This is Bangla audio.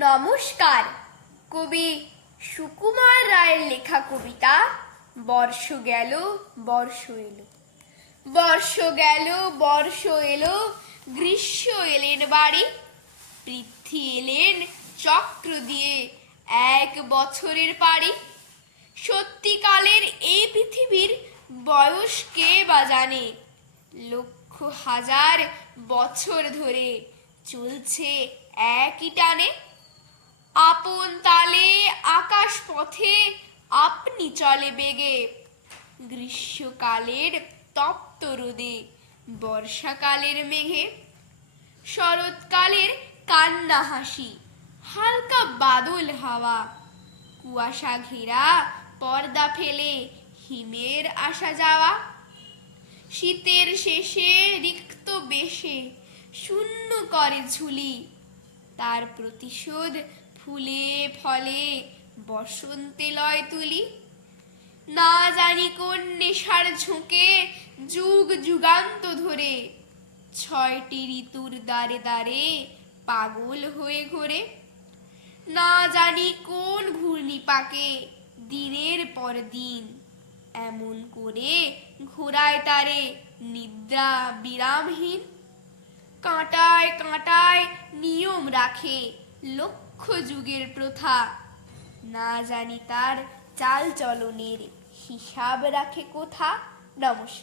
নমস্কার। কবি সুকুমার রায়ের লেখা কবিতা, বর্ষ গেল, বর্ষ এলো। বর্ষ গেল, বর্ষ এলো, গ্রীষ্ম এলেন বাড়ি, পৃথ্বী এলেন চক্র দিয়ে এক বছরের পাড়ি। সত্যিকালের এই পৃথিবীর বয়স কে বা জানে? লক্ষ হাজার বছর ধরে চলছে একই টানে। আপন তালে আকাশ পথে আপনি চলে বেগে। গ্রীষ্মকালের তপ্ত রোদে, বর্ষাকালের মেঘে, শরৎকালের কান্না হাসি, হালকা বাদল হাওয়া, কুয়াশা ঘেরা পর্দা ফেলে হিমের আসা যাওয়া, শীতের শেষে রিক্ত বেশে শূন্য করে ঝুলি, তার প্রতিশোধ ফুলে ফলে বসন্তে লয় তুলি। না জানি কোন নেশার ঝোঁকে যুগ যুগান্ত ধরে ছয়টি ঋতুর দ্বারে দ্বারে পাগল হয়ে ঘোরে। না জানি কোন ঘূর্ণি পাকে দিনের পর দিন এমন করে ঘোরায় তারে নিদ্রা বিরামহীন। কাঁটায় কাঁটায় নিয়ম রাখে লক্ষ যুগের প্রথা। না জানি তার চাল চলনের হিসাব রাখে কোথা। নমস্কার।